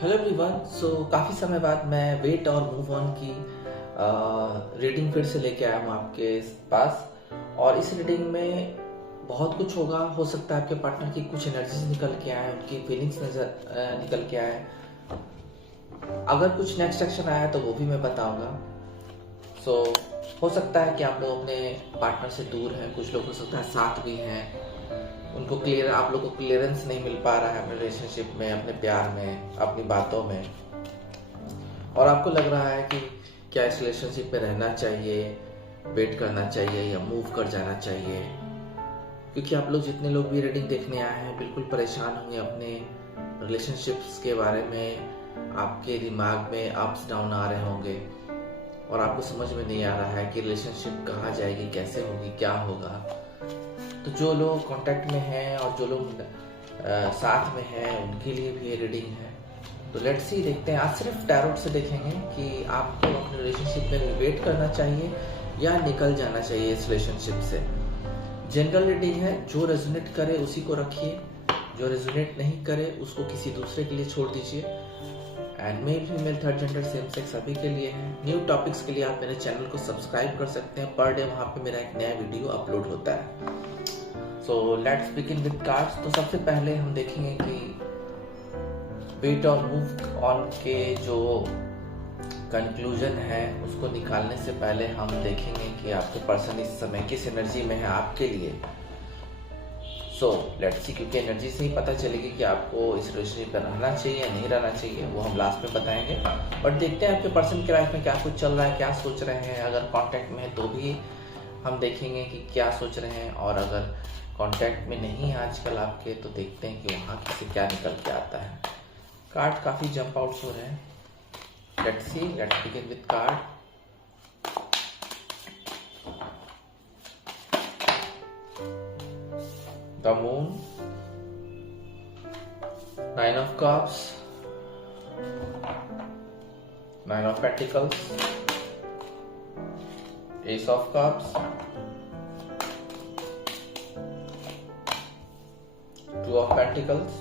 Hello everyone. काफ़ी समय बाद मैं वेट और मूव ऑन की रीडिंग फिर से लेके आया हूँ आपके पास। और इस रीडिंग में बहुत कुछ होगा। हो सकता है आपके पार्टनर की कुछ एनर्जीज निकल के आए, उनकी फीलिंग्स निकल के आए। अगर कुछ नेक्स्ट एक्शन आया तो वो भी मैं बताऊंगा। हो सकता है कि आप लोग अपने पार्टनर से दूर हैं, कुछ लोग हो सकता है साथ भी हैं। उनको आप लोग को क्लियरेंस नहीं मिल पा रहा है अपने रिलेशनशिप में, अपने प्यार में, अपनी बातों में। और आपको लग रहा है कि क्या इस रिलेशनशिप में रहना चाहिए, वेट करना चाहिए या मूव कर जाना चाहिए। क्योंकि आप लोग जितने लोग भी रीडिंग देखने आए हैं बिल्कुल परेशान होंगे अपने रिलेशनशिप्स के बारे में। आपके दिमाग में अप्स डाउन आ रहे होंगे और आपको समझ में नहीं आ रहा है कि रिलेशनशिप कहाँ जाएगी, कैसे होगी, क्या होगा। तो जो लोग कांटेक्ट में हैं और जो लोग साथ में हैं उनके लिए भी ये रीडिंग है। तो लेट्स सी, देखते हैं। आज सिर्फ टैरोट से देखेंगे कि आपको अपने रिलेशनशिप में वेट करना चाहिए या निकल जाना चाहिए इस रिलेशनशिप से। जनरल रीडिंग है, जो रेजोनेट करे उसी को रखिए, जो रेजोनेट नहीं करे उसको किसी दूसरे के लिए छोड़ दीजिए। And male female third gender same sex सभी के लिए है। न्यू टॉपिक्स के लिए आप मेरे चैनल को सब्सक्राइब कर सकते हैं। पर डे वहाँ पे मेरा एक नया वीडियो अपलोड होता है। So let's begin with cards. तो सबसे पहले हम देखेंगे कि वेट और मूव ऑन के जो कंक्लूजन है उसको निकालने से पहले हम देखेंगे कि आपके पर्सन इस समय किस एनर्जी में है आपके लिए। लेट्स सी, क्योंकि एनर्जी से ही पता चलेगी कि आपको इस रिलेशनशिप में रहना चाहिए या नहीं रहना चाहिए, वो हम लास्ट में बताएंगे। बट देखते हैं आपके पर्सन की लाइफ में क्या कुछ चल रहा है, क्या सोच रहे हैं। अगर कांटेक्ट में है तो भी हम देखेंगे कि क्या सोच रहे हैं, और अगर कांटेक्ट में नहीं है आजकल आपके तो देखते हैं कि वहाँ से क्या निकल के आता है। कार्ड काफी जंप आउट हो रहे हैं। Let's see, let's begin with card. The moon, nine of cups, nine of pentacles, ace of cups, two of pentacles,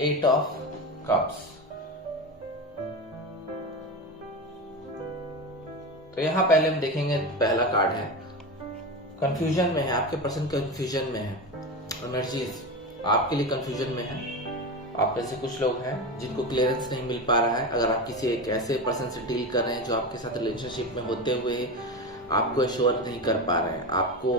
eight of cups. तो यहां पहले हम देखेंगे, पहला कार्ड है कंफ्यूजन में है। आपके पर्सन कंफ्यूजन में है, एनर्जीज आपके लिए कंफ्यूजन में है। आप में से कुछ लोग हैं जिनको क्लियरेंस नहीं मिल पा रहा है। अगर आप किसी एक ऐसे पर्सन से डील कर रहे हैं जो आपके साथ रिलेशनशिप में होते हुए आपको एश्योर नहीं कर पा रहे हैं, आपको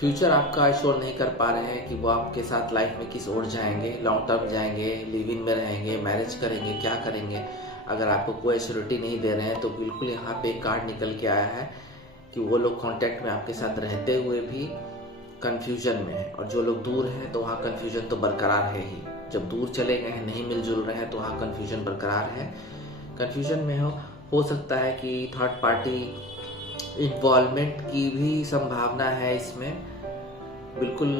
फ्यूचर आपका एश्योर नहीं कर पा रहे हैं कि वो आपके साथ लाइफ में किस ओर जाएंगे, लॉन्ग टर्म जाएंगे, लिव इन में रहेंगे, मैरिज करेंगे, क्या करेंगे। अगर आपको कोई एश्योरिटी नहीं दे रहे हैं तो बिल्कुल यहाँ पे एक कार्ड निकल के आया है कि वो लोग कांटेक्ट में आपके साथ रहते हुए भी कंफ्यूजन में है। और जो लोग दूर हैं तो वहाँ कंफ्यूजन तो बरकरार है ही। जब दूर चले गए हैं, नहीं मिलजुल रहे हैं तो वहाँ कंफ्यूजन बरकरार है। कंफ्यूजन में हो सकता है कि थर्ड पार्टी इन्वॉल्वमेंट की भी संभावना है इसमें। बिल्कुल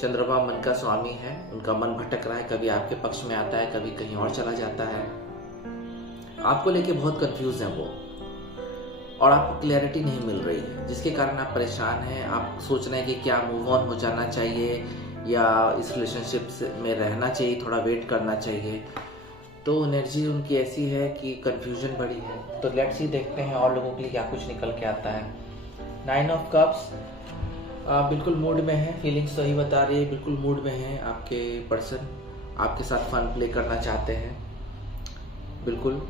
चंद्रमा मन का स्वामी है, उनका मन भटक रहा है, कभी आपके पक्ष में आता है, कभी कहीं और चला जाता है। आपको लेके बहुत कंफ्यूज है वो, और आपको क्लैरिटी नहीं मिल रही है, जिसके कारण आप परेशान हैं। आप सोच रहे हैं कि क्या मूव ऑन हो जाना चाहिए या इस रिलेशनशिप में रहना चाहिए, थोड़ा वेट करना चाहिए। तो एनर्जी उनकी ऐसी है कि कंफ्यूजन बड़ी है। तो लेट्स सी, देखते हैं और लोगों के लिए क्या कुछ निकल के आता है। नाइन ऑफ कप्स, बिल्कुल मूड में है, फीलिंग्स सही बता रही है, बिल्कुल मूड में है। आपके पर्सन आपके साथ फन प्ले करना चाहते हैं। बिल्कुल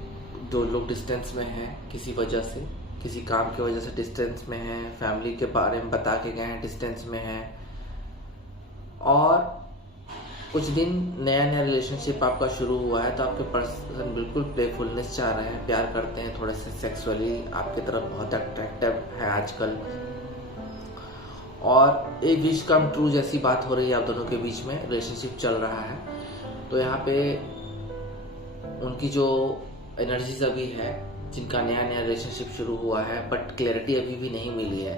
दो लोग डिस्टेंस में हैं किसी वजह से, किसी काम की वजह से डिस्टेंस में हैं, फैमिली के बारे में बता के गए हैं, डिस्टेंस में हैं। और कुछ दिन नया नया रिलेशनशिप आपका शुरू हुआ है तो आपके पर्सन बिल्कुल प्लेफुलनेस चाह रहे हैं, प्यार करते हैं, थोड़े से सेक्सुअली आपकी तरफ बहुत अट्रैक्टिव है आजकल। और एक विश कम ट्रू जैसी बात हो रही है आप दोनों के बीच में, रिलेशनशिप चल रहा है। तो यहाँ पे उनकी जो एनर्जीज अभी है, जिनका नया नया रिलेशनशिप शुरू हुआ है बट क्लैरिटी अभी भी नहीं मिली है,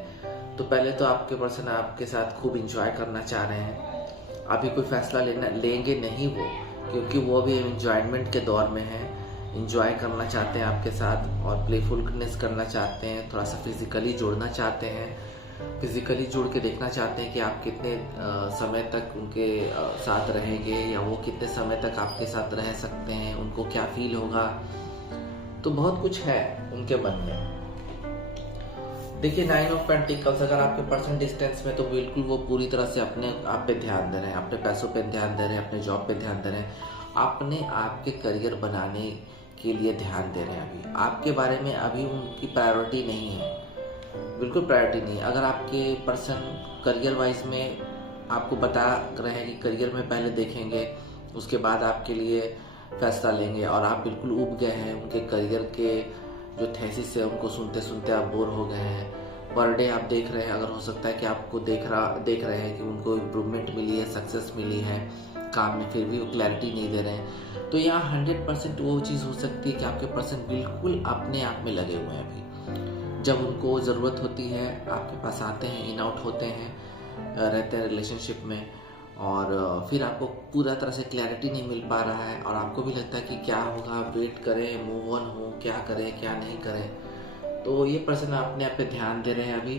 तो पहले तो आपके पर्सन आपके साथ खूब इंजॉय करना चाह रहे हैं। अभी कोई फैसला लेंगे नहीं वो, क्योंकि वो अभी इंजॉयमेंट के दौर में है, इंजॉय करना चाहते हैं आपके साथ और प्लेफुलनेस करना चाहते हैं, थोड़ा सा फिजिकली जोड़ना चाहते हैं। फिजिकली जुड़ के देखना चाहते हैं कि आप कितने समय तक उनके साथ रहेंगे, या वो कितने समय तक आपके साथ रह सकते हैं, उनको क्या फील होगा। तो बहुत कुछ है उनके मन में। देखिए 9 ऑफ पेंटिकल्स, अगर आपके पर्सन डिस्टेंस में, तो बिल्कुल वो पूरी तरह से अपने आप पे ध्यान दे रहे हैं, अपने पैसों पे ध्यान दे रहे हैं, अपने जॉब पे ध्यान दे रहे हैं, अपने आप के करियर बनाने के लिए ध्यान दे रहे हैं। अभी आपके बारे में अभी उनकी प्रायोरिटी नहीं है, बिल्कुल प्रायोरिटी नहीं है। अगर आपके पर्सन करियर वाइज में आपको बता रहे हैं कि करियर में पहले देखेंगे, उसके बाद आपके लिए फैसला लेंगे, और आप बिल्कुल ऊब गए हैं उनके करियर के जो थेसिस है उनको सुनते सुनते आप बोर हो गए हैं। पर डे आप देख रहे हैं, अगर हो सकता है कि आपको देख रहे हैं कि उनको इम्प्रूवमेंट मिली है, सक्सेस मिली है काम में, फिर भी वो क्लैरिटी नहीं दे रहे हैं। तो यहाँ 100% वो चीज़ हो सकती है कि आपके पर्सन बिल्कुल अपने आप में लगे हुए हैं। अभी जब उनको ज़रूरत होती है आपके पास आते हैं, इन आउट होते हैं, रहते हैं रिलेशनशिप में, और फिर आपको पूरा तरह से क्लैरिटी नहीं मिल पा रहा है, और आपको भी लगता है कि क्या होगा, वेट करें, मूव ऑन हो, क्या करें क्या नहीं करें। तो ये पर्सन अपने आप पे ध्यान दे रहे हैं अभी।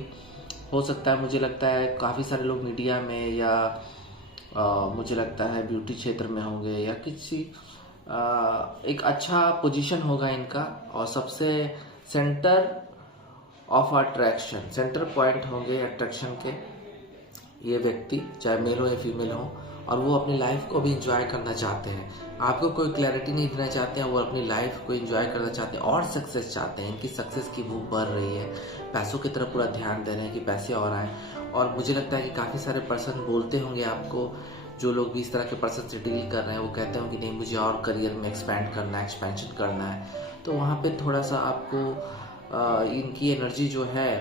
हो सकता है, मुझे लगता है काफ़ी सारे लोग मीडिया में, या मुझे लगता है ब्यूटी क्षेत्र में होंगे, या किसी एक अच्छा पोजीशन होगा इनका, और सबसे centre of attraction, centre point होंगे अट्रैक्शन के ये व्यक्ति, चाहे मेल हो या फीमेल हो, और वो अपनी लाइफ को भी इंजॉय करना चाहते हैं। आपको कोई क्लैरिटी नहीं देना चाहते हैं, वो अपनी लाइफ को इंजॉय करना चाहते हैं और सक्सेस चाहते हैं। इनकी सक्सेस की भूख बढ़ रही है, पैसों की तरफ पूरा ध्यान दे रहे हैं कि पैसे और आए। और मुझे लगता है कि काफ़ी सारे पर्सन बोलते होंगे आपको, जो लोग भी इस तरह के पर्सन से डील कर रहे हैं, वो कहते होंगे कि नहीं, मुझे और करियर में एक्सपेंड करना है, एक्सपेंशन करना है। तो वहाँ पर थोड़ा सा आपको इनकी एनर्जी जो है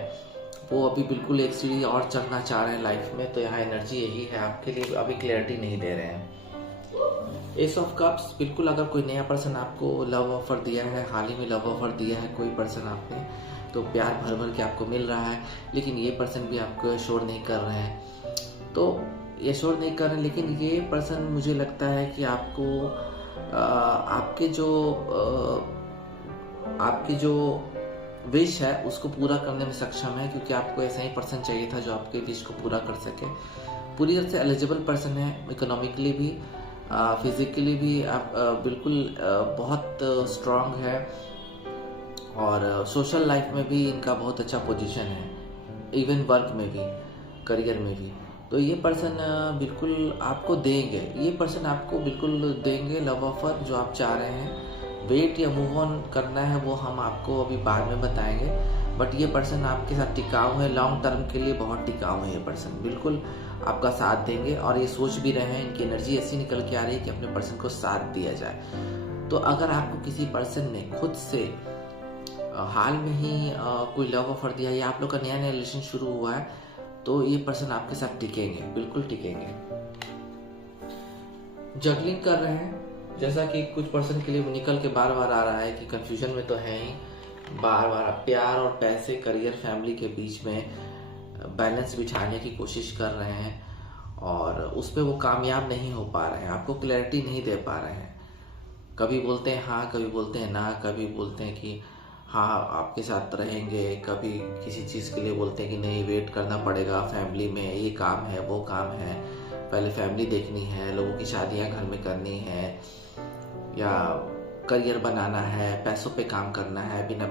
वो अभी बिल्कुल एक सीढ़ी और चढ़ना चाह रहे हैं लाइफ में। तो यहाँ एनर्जी यही है आपके लिए, अभी क्लैरिटी नहीं दे रहे हैं। एस ऑफ कप्स, बिल्कुल अगर कोई नया पर्सन आपको लव ऑफर दिया है, हाल ही में लव ऑफर दिया है कोई पर्सन आपने, तो प्यार भर भर के आपको मिल रहा है, लेकिन ये पर्सन भी आपको एश्योर नहीं कर रहे हैं। तो एश्योर नहीं कर रहे हैं, लेकिन ये पर्सन मुझे लगता है कि आपको आपकी जो विश है उसको पूरा करने में सक्षम है, क्योंकि आपको ऐसा ही पर्सन चाहिए था जो आपके विश को पूरा कर सके। पूरी तरह से एलिजिबल पर्सन है, इकोनॉमिकली भी, फिजिकली भी आप बिल्कुल बहुत स्ट्रांग है, और सोशल लाइफ में भी इनका बहुत अच्छा पोजीशन है, इवन वर्क में भी, करियर में भी। तो ये पर्सन बिल्कुल आपको देंगे, ये पर्सन आपको बिल्कुल देंगे लव ऑफर जो आप चाह रहे हैं। वेट या मूव ऑन करना है वो हम आपको अभी बाद में बताएंगे, बट ये पर्सन आपके साथ टिकाऊ है, लॉन्ग टर्म के लिए बहुत टिकाऊ है। ये पर्सन बिल्कुल आपका साथ देंगे, और ये सोच भी रहे हैं, इनकी एनर्जी ऐसी निकल के आ रही है कि अपने पर्सन को साथ दिया जाए। तो अगर आपको किसी पर्सन ने खुद से हाल में ही कोई लव ऑफर दिया, या आप लोग का नया नया रिलेशन शुरू हुआ है, तो ये पर्सन आपके साथ टिकेंगे, बिल्कुल टिकेंगे। जगलिंग कर रहे हैं, जैसा कि कुछ पर्सन के लिए निकल के बार बार आ रहा है कि कंफ्यूजन में तो है ही, बार बार प्यार और पैसे, करियर, फैमिली के बीच में बैलेंस बिठाने की कोशिश कर रहे हैं, और उस पर वो कामयाब नहीं हो पा रहे हैं, आपको क्लैरिटी नहीं दे पा रहे हैं। कभी बोलते हैं हाँ, कभी बोलते हैं ना, कभी बोलते हैं कि हाँ आपके साथ रहेंगे, कभी किसी चीज़ के लिए बोलते हैं कि नहीं, वेट करना पड़ेगा, फैमिली में ये काम है, वो काम है, पहले फैमिली देखनी है, लोगों की शादियाँ घर में करनी है, या करियर बनाना है, पैसों पे काम करना है बिना।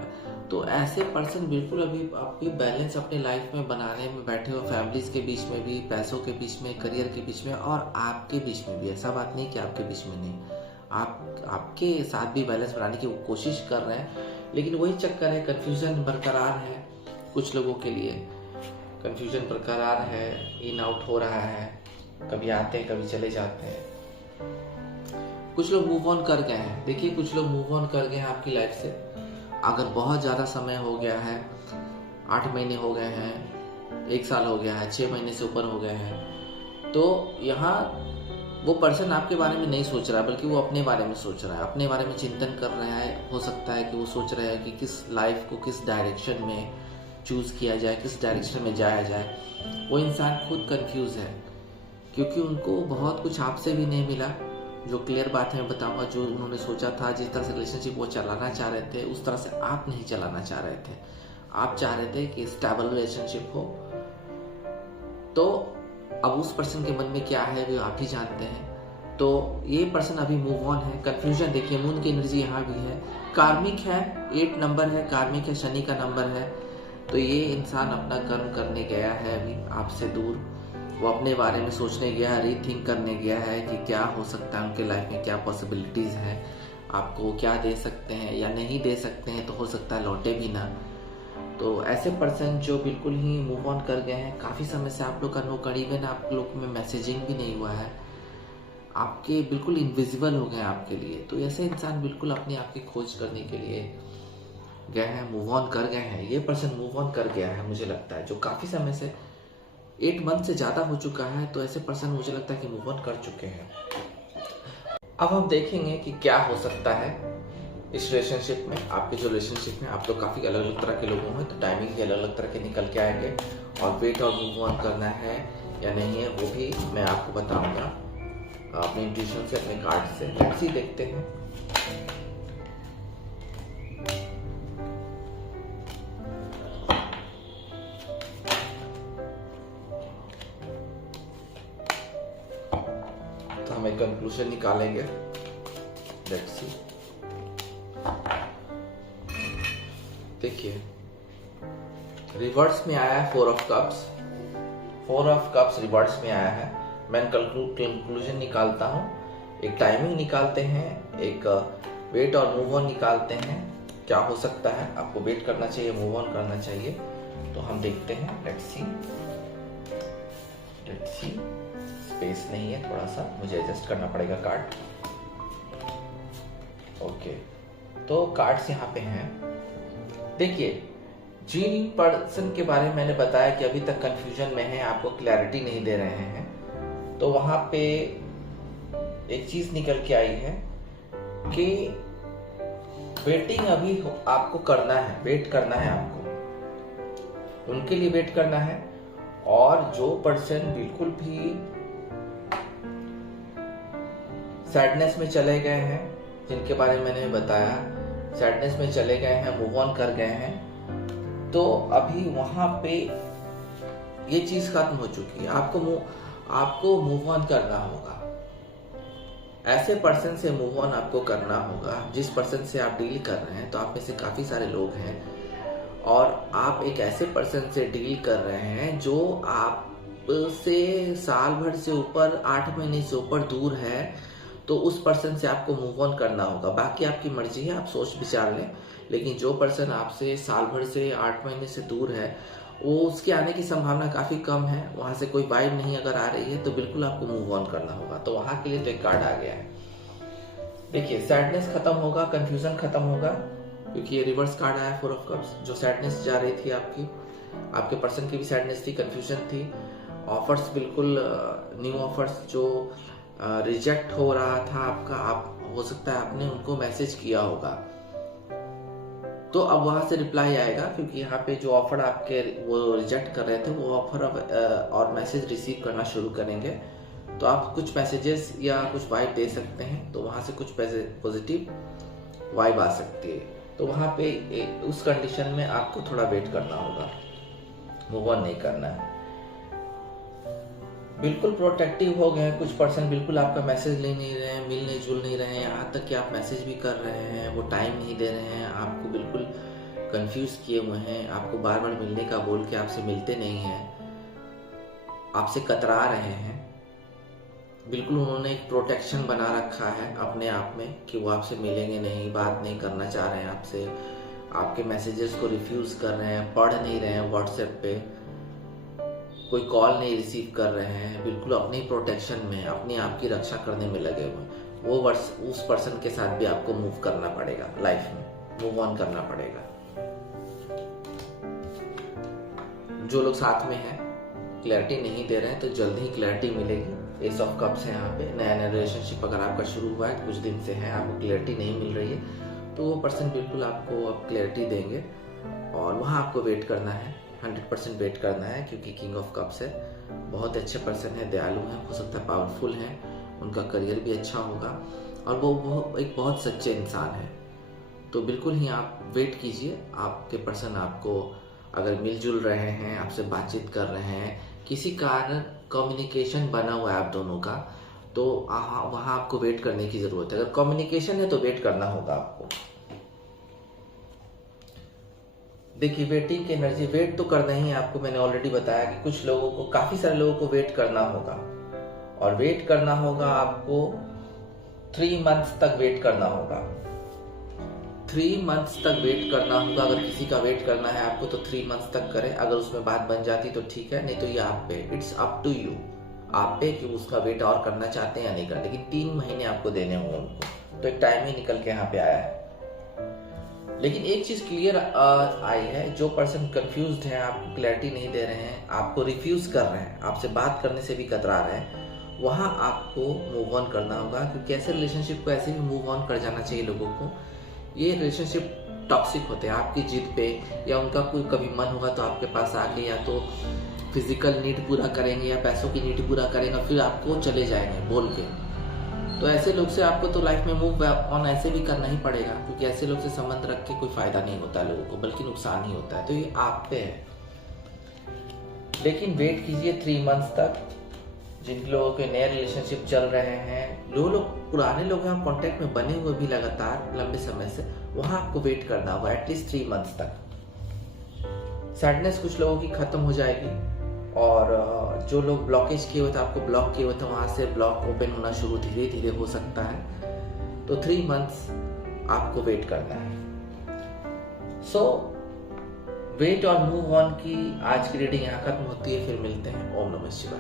तो ऐसे पर्सन बिल्कुल अभी बैलेंस अपनी लाइफ में बनाने में बैठे हो, फैमिलीज के बीच में भी, पैसों के बीच में, करियर के बीच में, और आपके बीच में भी। ऐसा बात नहीं कि आपके बीच में नहीं, आपके साथ भी बैलेंस बनाने की कोशिश कर रहे हैं, लेकिन वही चक्कर है, कन्फ्यूजन बरकरार है। कुछ लोगों के लिए कन्फ्यूजन बरकरार है, इन आउट हो रहा है, कभी आते हैं कभी चले जाते हैं। कुछ लोग मूव ऑन कर गए हैं। देखिए कुछ लोग मूव ऑन कर गए हैं आपकी लाइफ से। अगर बहुत ज़्यादा समय हो गया है, 8 महीने हो गए हैं, 1 साल हो गया है, 6 महीने से ऊपर हो गए हैं, तो यहाँ वो पर्सन आपके बारे में नहीं सोच रहा है, बल्कि वो अपने बारे में सोच रहा है, अपने बारे में चिंतन कर रहा है। हो सकता है कि वो सोच रहे हैं कि किस लाइफ को किस डायरेक्शन में चूज़ किया जाए, किस डायरेक्शन में जाया जाए। वो इंसान खुद कंफ्यूज है, क्योंकि उनको बहुत कुछ आपसे भी नहीं मिला। जो क्लियर बात है मैं बताऊंगा, जो उन्होंने सोचा था, जिस तरह से रिलेशनशिप वो चलाना चाह रहे थे, उस तरह से आप नहीं चलाना चाह रहे थे। आप चाह रहे थे कि स्टेबल रिलेशनशिप हो, तो अब उस पर्सन के मन में क्या है वो आप ही जानते हैं। तो ये पर्सन अभी मूव ऑन है। कंफ्यूजन देखिए, मून की एनर्जी यहाँ भी है, कार्मिक है, 8 नंबर है, कार्मिक है, शनि का नंबर है। तो ये इंसान अपना कर्म करने गया है अभी आपसे दूर। वो अपने बारे में सोचने गया है, रीथिंक करने गया है कि क्या हो सकता है उनके लाइफ में, क्या पॉसिबिलिटीज़ हैं, आपको क्या दे सकते हैं या नहीं दे सकते हैं, तो हो सकता है लौटे भी ना। तो ऐसे पर्सन जो बिल्कुल ही मूव ऑन कर गए हैं, काफ़ी समय से आप लोग का नो करीबन आप लोग में मैसेजिंग भी नहीं हुआ है, आपके बिल्कुल इनविजिबल हो गए आपके लिए। तो ऐसे इंसान बिल्कुल अपनी आपकी खोज करने के लिए गए हैं, मूव ऑन कर गए हैं। ये पर्सन मूव ऑन कर गया है मुझे लगता है, जो काफ़ी समय से 8 मंथ से ज़्यादा हो चुका है। तो ऐसे पर्सन मुझे लगता है कि मूव ऑन कर चुके हैं। अब हम देखेंगे कि क्या हो सकता है इस रिलेशनशिप में। आपके जो रिलेशनशिप में आप लोग काफ़ी अलग अलग तरह के लोग होंगे, तो टाइमिंग भी अलग अलग तरह के निकल के आएंगे। और वेट और मूव ऑन करना है या नहीं है वो भी मैं आपको बताऊंगा अपने इंट्यूशन से, अपने कार्ड से। लेट्स सी, देखते हैं। तो हम एक कंक्लूजन निकालेंगे। लेट्स सी, देखिए रिवर्स में आया है 4 of cups. 4 of cups reverse में आया है। मैं कंक्लूजन निकालता हूँ, एक टाइमिंग निकालते हैं, एक वेट और मूव ऑन निकालते हैं। क्या हो सकता है, आपको वेट करना चाहिए, मूव ऑन करना चाहिए। तो हम देखते हैं। लेट्स सी, स्पेस नहीं है, थोड़ा सा मुझे एडजस्ट करना पड़ेगा कार्ड। ओके, तो कार्ड्स यहाँ पे हैं। देखिए, जिन पर्सन के बारे में मैंने बताया कि अभी तक कंफ्यूजन में है, आपको क्लैरिटी नहीं दे रहे हैं, तो वहां पे एक चीज निकल के आई है कि वेटिंग अभी आपको करना है, वेट करना है आपको, उनके लिए वेट करना है। और जो पर्सन बिल्कुल भी सैडनेस में चले गए हैं, जिनके बारे में मैंने बताया, सैडनेस में चले गए हैं, मूव ऑन कर गए हैं, तो अभी वहां पे ये चीज खत्म हो चुकी है। आपको मूव ऑन करना होगा। ऐसे पर्सन से मूव ऑन आपको करना होगा जिस पर्सन से आप डील कर रहे हैं। तो आप में से काफी सारे लोग हैं और आप एक ऐसे पर्सन से डील कर रहे हैं जो आप से साल भर से ऊपर, 8 महीने से ऊपर दूर है। तो उस पर्सन से आपको मूव ऑन करना होगा। बाकी आपकी मर्जी है, आप सोच विचार लें। लेकिन जो पर्सन आपसे साल भर से 8 महीने से दूर है, वो उसके आने की संभावना काफी कम है। वहां से कोई वाइब नहीं अगर आ रही है तो बिल्कुल आपको मूव ऑन करना होगा। तो वहां के लिए तो एक कार्ड आ गया है। देखिए, सैडनेस खत्म होगा, कंफ्यूजन खत्म होगा, क्योंकि ये रिवर्स कार्ड आया 4 ऑफ कप्स। जो सैडनेस जा रही थी आपकी, आपके पर्सन की भी सैडनेस थी, कंफ्यूजन थी। ऑफर्स बिल्कुल न्यू ऑफर्स जो रिजेक्ट हो रहा था आपका, आप हो सकता है आपने उनको मैसेज किया होगा, तो अब वहां से रिप्लाई आएगा। क्योंकि यहाँ पे जो ऑफर आपके वो रिजेक्ट कर रहे थे, वो ऑफर अब और मैसेज रिसीव करना शुरू करेंगे। तो आप कुछ मैसेजेस या कुछ वाइब दे सकते हैं, तो वहां से कुछ पॉजिटिव वाइब आ सकती है। तो वहां पे उस कंडीशन में आपको थोड़ा वेट करना होगा, मूव ऑन नहीं करना है। बिल्कुल प्रोटेक्टिव हो गए हैं कुछ पर्सन, बिल्कुल आपका मैसेज ले नहीं रहे हैं, मिलने जुल नहीं रहे हैं, यहाँ तक कि आप मैसेज भी कर रहे हैं, वो टाइम नहीं दे रहे हैं, आपको बिल्कुल कंफ्यूज किए हुए हैं, आपको बार बार मिलने का बोल के आपसे मिलते नहीं हैं, आपसे कतरा रहे हैं। बिल्कुल उन्होंने एक प्रोटेक्शन बना रखा है अपने आप में कि वो आपसे मिलेंगे नहीं, बात नहीं करना चाह रहे हैं आपसे, आपके मैसेजेस को रिफ्यूज कर रहे हैं, पढ़ नहीं रहे हैं, व्हाट्सएप पे कोई कॉल नहीं रिसीव कर रहे हैं, बिल्कुल अपनी प्रोटेक्शन में, अपनी आप की रक्षा करने में लगे हुए। उस पर्सन के साथ भी आपको मूव करना पड़ेगा, लाइफ में मूव ऑन करना पड़ेगा। जो लोग साथ में हैं, क्लैरिटी नहीं दे रहे हैं, तो जल्दी ही क्लैरिटी मिलेगी। एस ऑफ कप्स है यहाँ पे। नया रिलेशनशिप अगर आपका शुरू हुआ है, कुछ दिन से है, आपको क्लैरिटी नहीं मिल रही है, तो वो पर्सन बिल्कुल आपको अब क्लैरिटी देंगे। और वहाँ आपको वेट करना है, 100% वेट करना है, क्योंकि किंग ऑफ कप्स है, बहुत अच्छे पर्सन है, दयालु है, हो सकता है पावरफुल है, उनका करियर भी अच्छा होगा और वो एक बहुत सच्चे इंसान है। तो बिल्कुल ही आप वेट कीजिए। आपके पर्सन आपको अगर मिलजुल रहे हैं, आपसे बातचीत कर रहे हैं किसी कारण कम्युनिकेशन बना हुआ है आप दोनों का, तो वहां आपको वेट करने की जरूरत है। अगर कम्युनिकेशन है तो वेट करना होगा आपको। देखिए, वेटिंग की एनर्जी, वेट तो करना ही है आपको। मैंने ऑलरेडी बताया कि कुछ लोगों को, काफी सारे लोगों को वेट करना होगा, और वेट करना होगा आपको 3 मंथ्स तक वेट करना होगा। 3 मंथ्स तक वेट करना होगा। अगर किसी का वेट करना है आपको तो 3 मंथ्स तक करें। अगर उसमें बात बन जाती तो ठीक है, नहीं तो ये आप पे, इट्स अप टू यू, आप पे कि उसका वेट और करना चाहते हैं या नहीं करना। लेकिन 3 महीने आपको देने होंगे उनको, तो एक टाइम ही निकल के यहाँ पे आया है। लेकिन एक चीज क्लियर आई है, जो पर्सन कंफ्यूज्ड है, आपको क्लैरिटी नहीं दे रहे हैं, आपको रिफ्यूज कर रहे हैं, आपसे बात करने से भी कतरा रहे हैं, वहां आपको मूव ऑन करना होगा। क्योंकि ऐसे रिलेशनशिप को ऐसे भी मूव ऑन कर जाना चाहिए लोगों को। ये रिलेशनशिप टॉक्सिक होते हैं। आपकी जिद पे या उनका कोई कभी मन होगा तो आपके पास आके या तो फिजिकल नीड पूरा करेंगे या पैसों की नीड पूरा करेंगे, फिर आपको चले जाएंगे बोल के। तो ऐसे लोग से आपको तो लाइफ में मूव ऑन ऐसे भी करना ही पड़ेगा, क्योंकि ऐसे लोग से संबंध रख के कोई फायदा नहीं होता लोगों को, बल्कि नुकसान ही होता है। तो ये आप पे है। लेकिन वेट कीजिए 3 मंथ्स तक। जिन लोगों के नए रिलेशनशिप चल रहे हैं, जो लोग पुराने लोग हैं कांटेक्ट में बने हुए भी लगातार लंबे समय से, वहां आपको वेट करना होगा एटलीस्ट 3 मंथ्स तक। सैडनेस कुछ लोगों की खत्म हो जाएगी, और जो लोग ब्लॉकेज किए हुए थे, आपको ब्लॉक किए हुए थे, वहां से ब्लॉक ओपन होना शुरू धीरे धीरे हो सकता है। तो 3 मंथ्स आपको वेट करना है। सो वेट और मूव ऑन की आज की रीडिंग यहाँ खत्म होती है। फिर मिलते हैं। ओम नमः शिवाय।